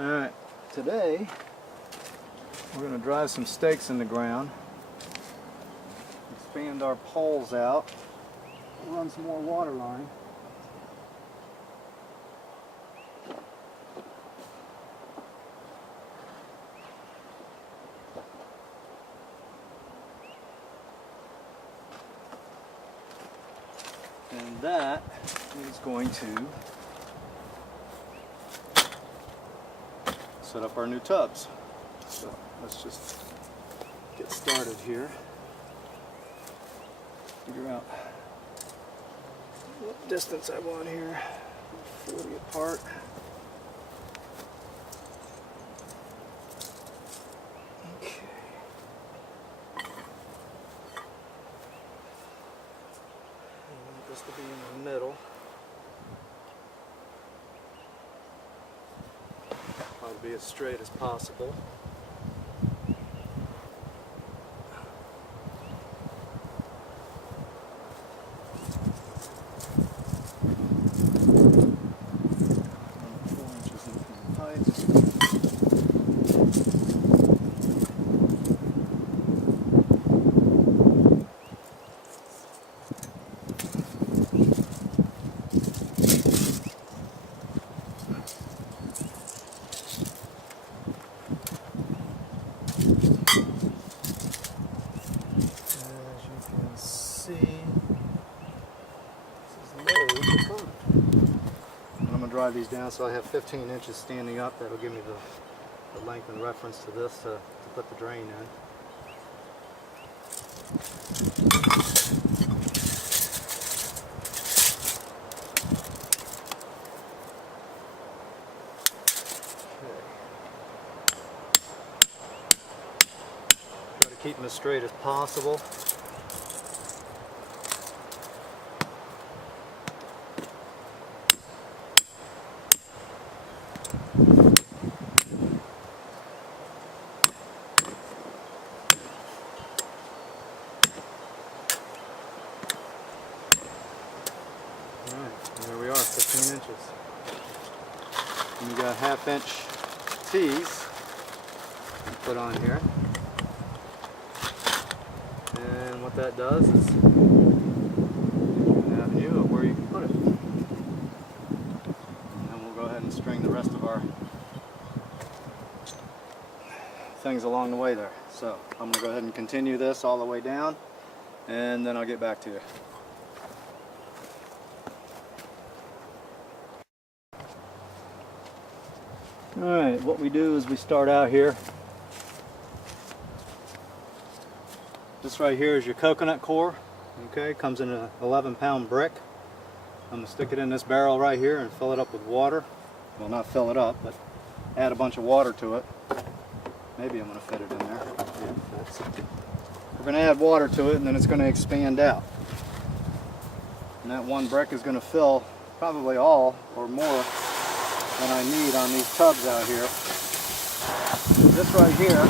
Alright, today we're going to drive some stakes in the ground, expand our poles out, run some more water line. And that is going to set up our new tubs. So let's just get started here. Figure out what distance I want here. 40 apart. Okay. I want this to be in the middle. Try to be as straight as possible. Drive these down so I have 15 inches standing up. That'll give me the length and reference to this to put the drain in. Try to keep them as straight as possible. There we are, 15 inches. And we got 1/2 inch T's to put on here. And what that does is gives you an avenue of where you can put it. And we'll go ahead and string the rest of our things along the way there. So I'm going to go ahead and continue this all the way down, and then I'll get back to you. Alright, what we do is we start out here. This right here is your coconut core. Okay, comes in an 11-pound brick. I'm going to stick it in this barrel right here and fill it up with water. Well, not fill it up, but add a bunch of water to it. Maybe I'm going to fit it in there. Yeah, fits. We're going to add water to it, and then it's going to expand out. And that one brick is going to fill probably all or more than I need on these tubs out here. This right here,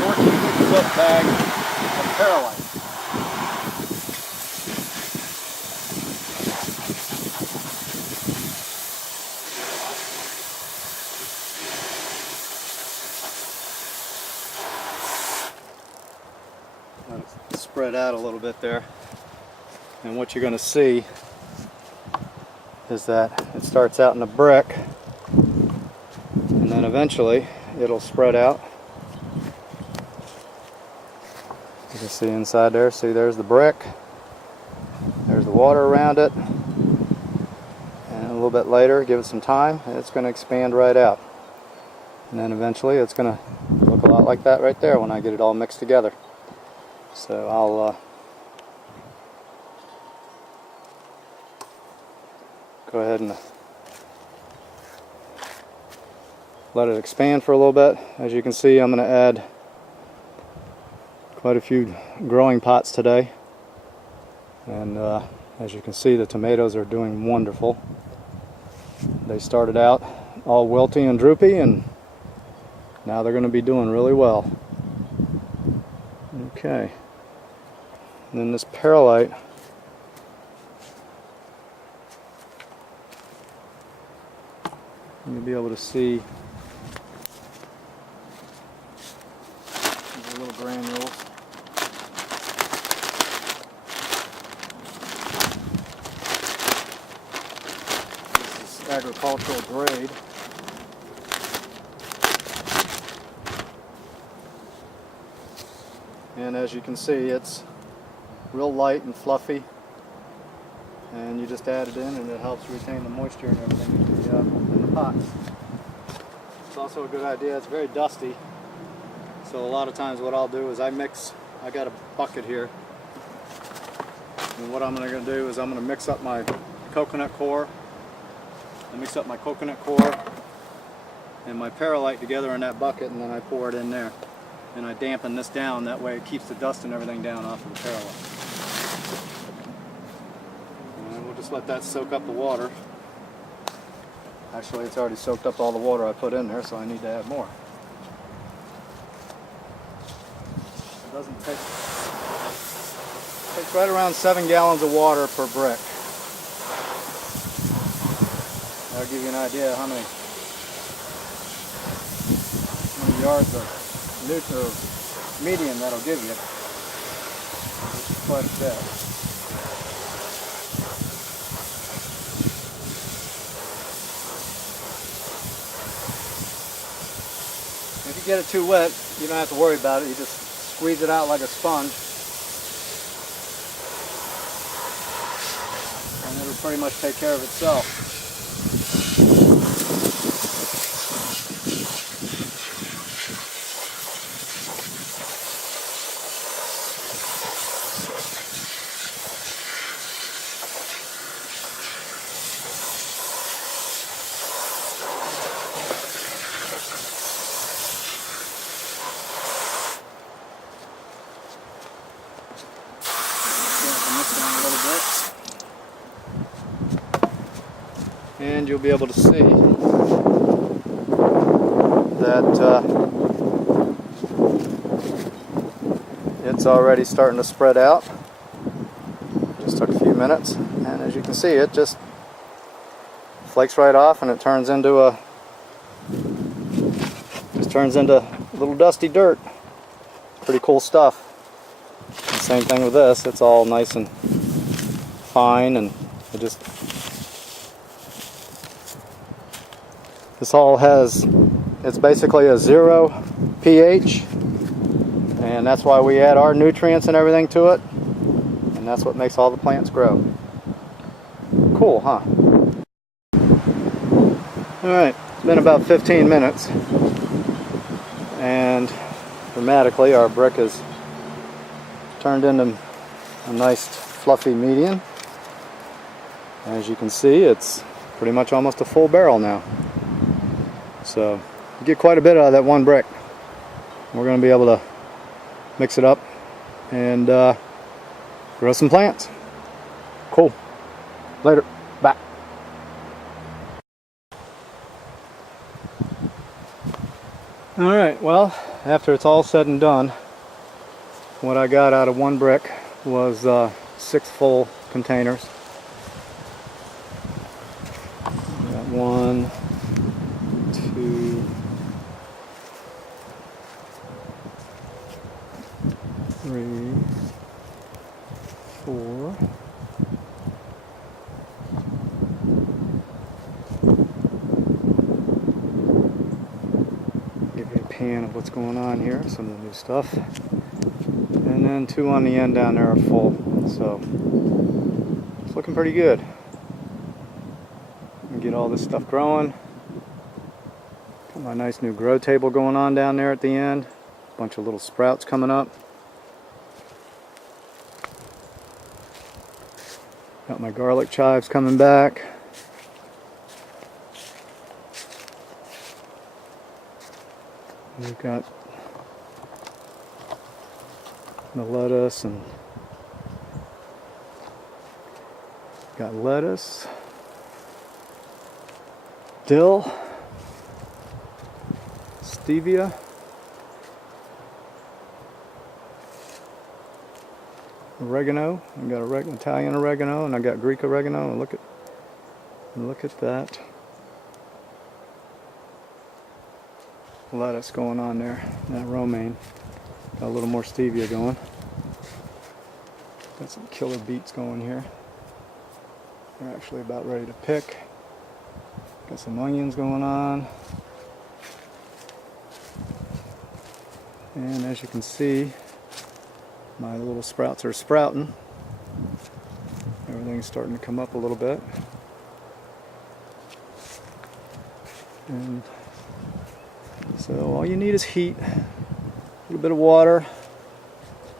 14-foot bag of perlite. Let it spread out a little bit there. And what you're going to see is that it starts out in a brick, and then eventually it'll spread out. You can see inside there, see there's the brick, there's the water around it, and a little bit later, give it some time, it's going to expand right out. And then eventually it's going to look a lot like that right there when I get it all mixed together. So I'll go ahead and let it expand for a little bit. As you can see, I'm going to add quite a few growing pots today. And as you can see, the tomatoes are doing wonderful. They started out all wilty and droopy, and now they're going to be doing really well. Okay. And then this perlite, you'll be able to see granules. This is agricultural grade. And as you can see, it's real light and fluffy, and you just add it in and it helps retain the moisture and everything in the pots. It's also a good idea. It's very dusty, so a lot of times what I'll do is I got a bucket here, and what I'm going to do is I'm going to mix up my coconut coir. I mix up my coconut coir and my perlite together in that bucket, and then I pour it in there. And I dampen this down, that way it keeps the dust and everything down off of the perlite. And we'll just let that soak up the water. Actually, it's already soaked up all the water I put in there, so I need to add more. It doesn't take... It takes right around 7 gallons of water per brick. That'll give you an idea how many yards of neutral medium that'll give you. It's quite a bit. If you get it too wet, you don't have to worry about it. You just squeeze it out like a sponge, and it'll pretty much take care of itself. And you'll be able to see that it's already starting to spread out. Just took a few minutes, and as you can see, it just flakes right off, and it turns into little dusty dirt. Pretty cool stuff. And same thing with this; it's all nice and fine, and it just. This all it's basically a 0 pH, and that's why we add our nutrients and everything to it, and that's what makes all the plants grow. Cool, huh? Alright, it's been about 15 minutes, and dramatically our brick has turned into a nice fluffy medium. As you can see, it's pretty much almost a full barrel now. So you get quite a bit out of that one brick. We're going to be able to mix it up and grow some plants. Cool. Later. Bye. Alright, well, after it's all said and done, what I got out of one brick was 6 full containers. We got 1, 2, 3, 4, give you a pan of what's going on here, some of the new stuff, and then 2 on the end down there are full, so it's looking pretty good. Get all this stuff growing. Got my nice new grow table going on down there at the end. A bunch of little sprouts coming up. Got my garlic chives coming back. We've got the lettuce, and got lettuce, dill, stevia, oregano. I got Italian oregano, and I got Greek oregano. And look at that lettuce going on there, that romaine. Got a little more stevia going. Got some killer beets going here. They're actually about ready to pick. Got some onions going on. And as you can see, my little sprouts are sprouting. Everything's starting to come up a little bit. And so all you need is heat, a little bit of water,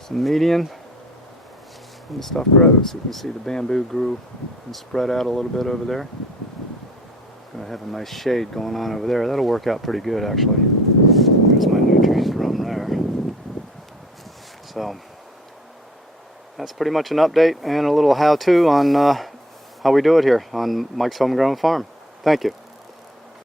some medium, and the stuff grows. You can see the bamboo grew and spread out a little bit over there. It's going to have a nice shade going on over there. That'll work out pretty good actually. There's my nutrient drum there. So that's pretty much an update and a little how-to on how we do it here on Mike's Homegrown Farm. Thank you.